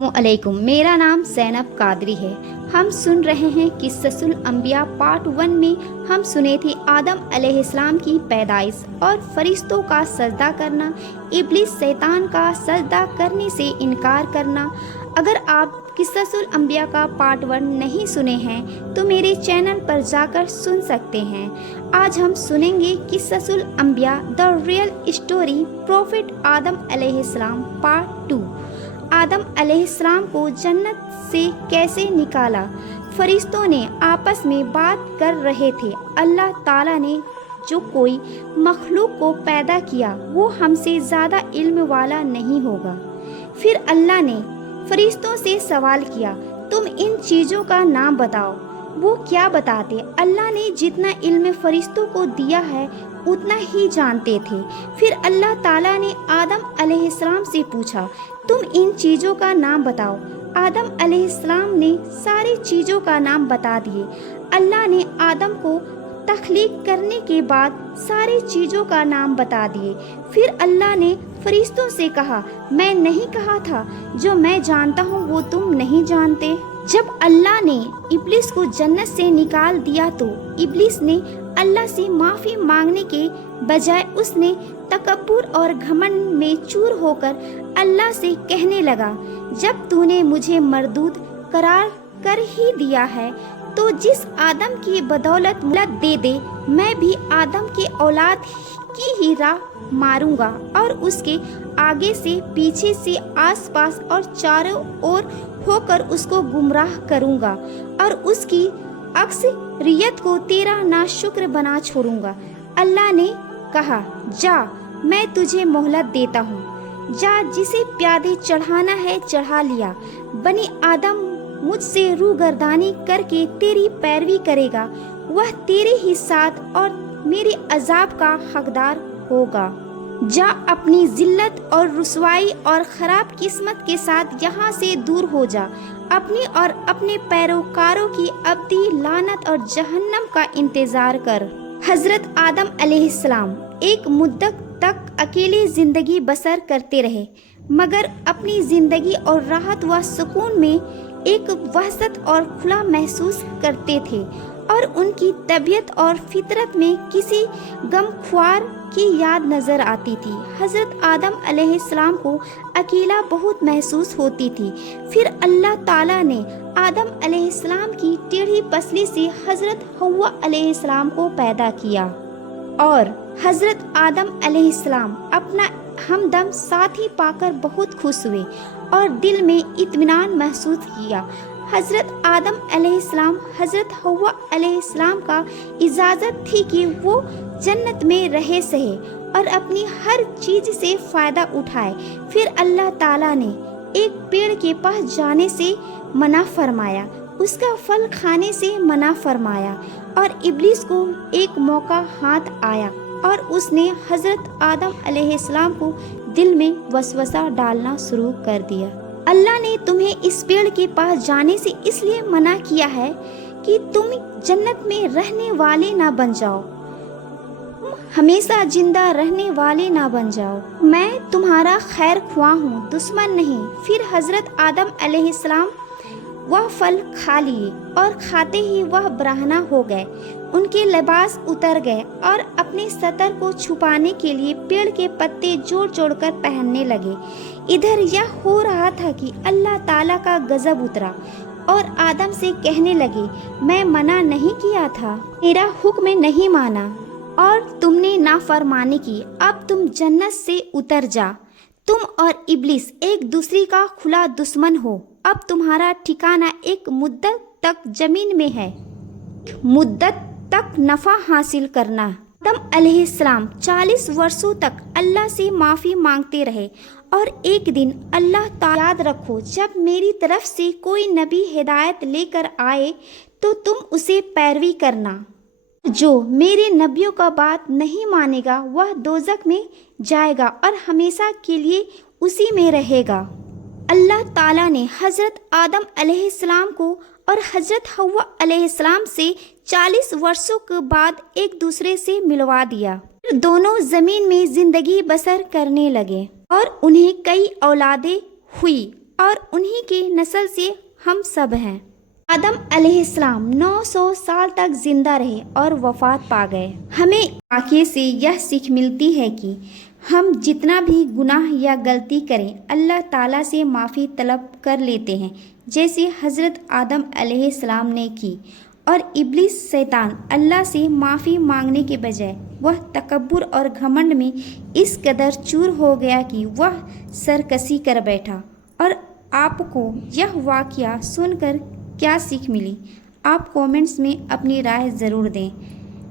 अलैकुम, मेरा नाम ज़ैनब कादरी है। हम सुन रहे हैं किस्सतुल अंबिया पार्ट 1 में हम सुने थे आदम अलैहिस्सलाम की पैदाइश और फरिश्तों का सजदा करना, इब्लिस शैतान का सजदा करने से इनकार करना। अगर आप किस्सतुल अंबिया का पार्ट 1 नहीं सुने हैं तो मेरे चैनल पर जाकर सुन सकते हैं। आज हम सुनेंगे किस्सतुल अंबिया द रियल स्टोरी प्रॉफिट आदम अलैहिस्सलाम पार्ट 2। आदम अलैहिस्सलाम को जन्नत से कैसे निकाला। फरिश्तों ने आपस में बात कर रहे थे, अल्लाह ताला ने जो कोई मखलूक को पैदा किया वो हमसे ज़्यादा इल्म वाला नहीं होगा। फिर अल्लाह ने फरिश्तों से सवाल किया, तुम इन चीज़ों का नाम बताओ। वो क्या बताते। अल्लाह ने जितना इल्म फरिश्तों को दिया है उतना ही जानते थे। फिर अल्लाह ताला ने आदम अलैहिस्सलाम से पूछा, तुम इन चीज़ों का नाम बताओ। आदम अलैहिस्सलाम ने सारी चीज़ों का नाम बता दिए। अल्लाह ने आदम को तख्लीक करने के बाद सारी चीज़ों का नाम बता दिए। फिर अल्लाह ने फरिश्तों से कहा, मैं नहीं कहा था जो मैं जानता हूँ वो तुम नहीं जानते। जब अल्लाह ने इब्लिस को जन्नत से निकाल दिया तो इब्लिस ने अल्लाह से माफ़ी मांगने के बजाय उसने तकब्बुर और घमंड में चूर होकर अल्लाह से कहने लगा, जब तूने मुझे मरदूद करार कर ही दिया है तो जिस आदम की बदौलत दे दे, मैं भी आदम के औलाद की ही राह मारूंगा और उसके आगे से पीछे से आसपास और चारों ओर होकर उसको गुमराह करूंगा और उसकी अक्सरियत को तेरा नाशुक्र बना छोड़ूंगा। अल्लाह ने कहा, जा मैं तुझे मोहलत देता हूँ, जा जिसे प्यादे चढ़ाना है चढ़ा लिया। बनी आदम मुझसे रूगर्दानी करके तेरी पैरवी करेगा, वह तेरे ही साथ और मेरे अजाब का हकदार होगा। जा अपनी जिल्लत और रुसवाई और ख़राब किस्मत के साथ यहाँ से दूर हो जा। अपनी और अपने पैरोकारों की अब्दी लानत और जहन्नम का इंतज़ार कर। हज़रत आदम अलैहिस्सलाम एक मुद्दत तक अकेले ज़िंदगी बसर करते रहे, मगर अपनी ज़िंदगी और राहत व सुकून में एक वहशत और खुला महसूस करते थे और उनकी तबीयत और फितरत में किसी गमख्वार की याद नज़र आती थी। हज़रत आदम अलैहिस्सलाम को अकेला बहुत महसूस होती थी। फिर अल्लाह ताला ने आदम अलैहिस्सलाम की टेढ़ी पसली से हज़रत हव्वा अलैहिस्सलाम को पैदा किया और हज़रत आदम अलैहिस्सलाम अपना हमदम साथी पाकर बहुत खुश हुए और दिल में इत्मीनान महसूस किया। हज़रत आदम अलैहिस्सलाम हज़रत हव्वा अलैहिस्सलाम का इजाज़त थी कि वो जन्नत में रहे सहे और अपनी हर चीज़ से फ़ायदा उठाए। फिर अल्लाह ताला ने एक पेड़ के पास जाने से मना फरमाया, उसका फल खाने से मना फरमाया और इब्लिस को एक मौका हाथ आया और उसने हज़रत आदम अलैहिस्सलाम को दिल में वसवसा डालना शुरू कर दिया। अल्लाह ने तुम्हें इस पेड़ के पास जाने से इसलिए मना किया है कि तुम जन्नत में रहने वाले ना बन जाओ, हमेशा जिंदा रहने वाले ना बन जाओ। मैं तुम्हारा खैर ख्वाह हूँ, दुश्मन नहीं। फिर हज़रत आदम अलैहिस्सलाम वह फल खा लिए और खाते ही वह ब्राह्मण हो गए। उनके लिबास उतर गए और अपने सतर को छुपाने के लिए पेड़ के पत्ते जोड़ जोड़ कर पहनने लगे। इधर यह हो रहा था कि अल्लाह ताला का गजब उतरा और आदम से कहने लगे, मैं मना नहीं किया था, मेरा हुक्म नहीं माना और तुमने नाफरमानी की, अब तुम जन्नत से उतर जा। तुम और इब्लिस एक दूसरे का खुला दुश्मन हो। अब तुम्हारा ठिकाना एक मुद्दत तक जमीन में है, मुद्दत तक नफा हासिल करना। आदम अलैहिस्सलाम 40 वर्षों तक अल्लाह से माफ़ी मांगते रहे और एक दिन अल्लाह ताला, याद रखो जब मेरी तरफ से कोई नबी हिदायत लेकर आए तो तुम उसे पैरवी करना। जो मेरे नबियों का बात नहीं मानेगा वह दोज़ख में जाएगा और हमेशा के लिए उसी में रहेगा। अल्लाह ताला ने हज़रत आदम अलैहिस्सलाम को और हज़रत हव्वा अलैहिस्सलाम से 40 वर्षों के बाद एक दूसरे से मिलवा दिया। फिर दोनों ज़मीन में ज़िंदगी बसर करने लगे और उन्हें कई औलादें हुई اور انہی کی نسل سے ہم سب ہیں۔ آدم علیہ السلام 900 سال تک زندہ رہے اور وفات پا گئے۔ ہمیں واقعے سے یہ سیکھ ملتی ہے کہ ہم جتنا بھی گناہ یا غلطی کریں اللہ تعالیٰ سے معافی طلب کر لیتے ہیں، جیسے حضرت آدم علیہ السلام نے کی، اور ابلیس شیطان اللہ سے معافی مانگنے کے بجائے وہ تکبر اور گھمنڈ میں اس قدر چور ہو گیا کہ وہ سرکشی کر بیٹھا۔ اور آپ کو یہ واقعہ سن کر کیا سیکھ ملی؟ آپ کومنٹس میں اپنی رائے ضرور دیں۔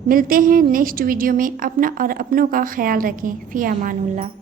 ملتے ہیں نیکسٹ ویڈیو میں۔ اپنا اور اپنوں کا خیال رکھیں۔ فی امان اللہ۔